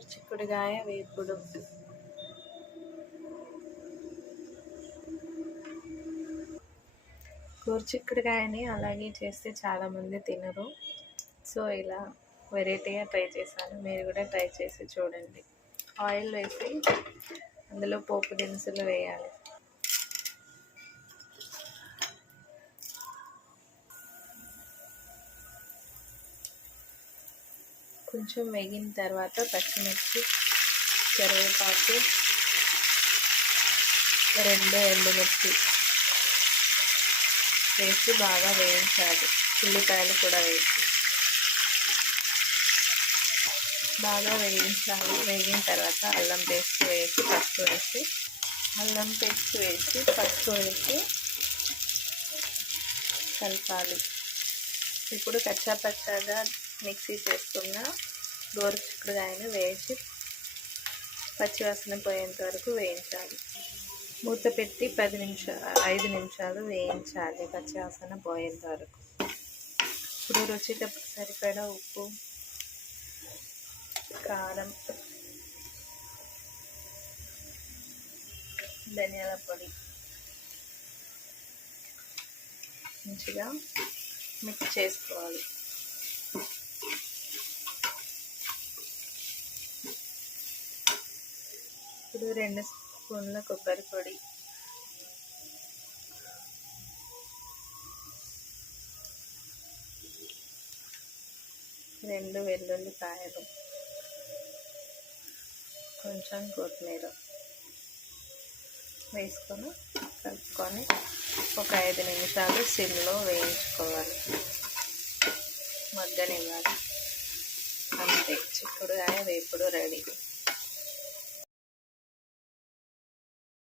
గోరుచిక్కుడుకాయ వేపుడు. గోరుచిక్కుడుకాయని అలాగే చేస్తే చాలామంది తినరు. సో ఇలా వెరైటీగా ట్రై చేశాను. మీరు కూడా ట్రై చేసి చూడండి. ఆయిల్ వేసి అందులో పోపు దినుసులు వేయాలి. కొంచెం వేగిన తర్వాత పచ్చిమిర్చి, కరివేపాకు, 2 ఎండుమిర్చి వేసి బాగా వేయించాలి. ఉల్లిపాయలు కూడా వేసి బాగా వేయించాలి. వేగిన తర్వాత అల్లం పేస్ట్ వేసి పసుపు వేసి కలపాలి. ఇప్పుడు కచ్చాపచ్చాగా మిక్సీ చేసుకున్న గోరుచిక్కుడుకాయను వేసి పచ్చివాసన పోయేంత వరకు వేయించాలి. మూత పెట్టి 5 నిమిషాలు వేయించాలి పచ్చివాసన పోయేంత వరకు. ఇప్పుడు రుచికి సరిపడా ఉప్పు, కారం, ధనియాల పొడి మంచిగా మిక్స్ చేసుకోవాలి. ఇప్పుడు 2 స్పూన్ల కొబ్బరి పొడి, 2 వెల్లుల్లిపాయలు, కొంచెం కొత్తిమీర వేసుకొని కలుపుకొని ఒక 5 నిమిషాలు సిమ్లో వేయించుకోవాలి, మగ్గనివ్వాలి. అంతే, చిక్కుడుకాయ వేపుడు రెడీ.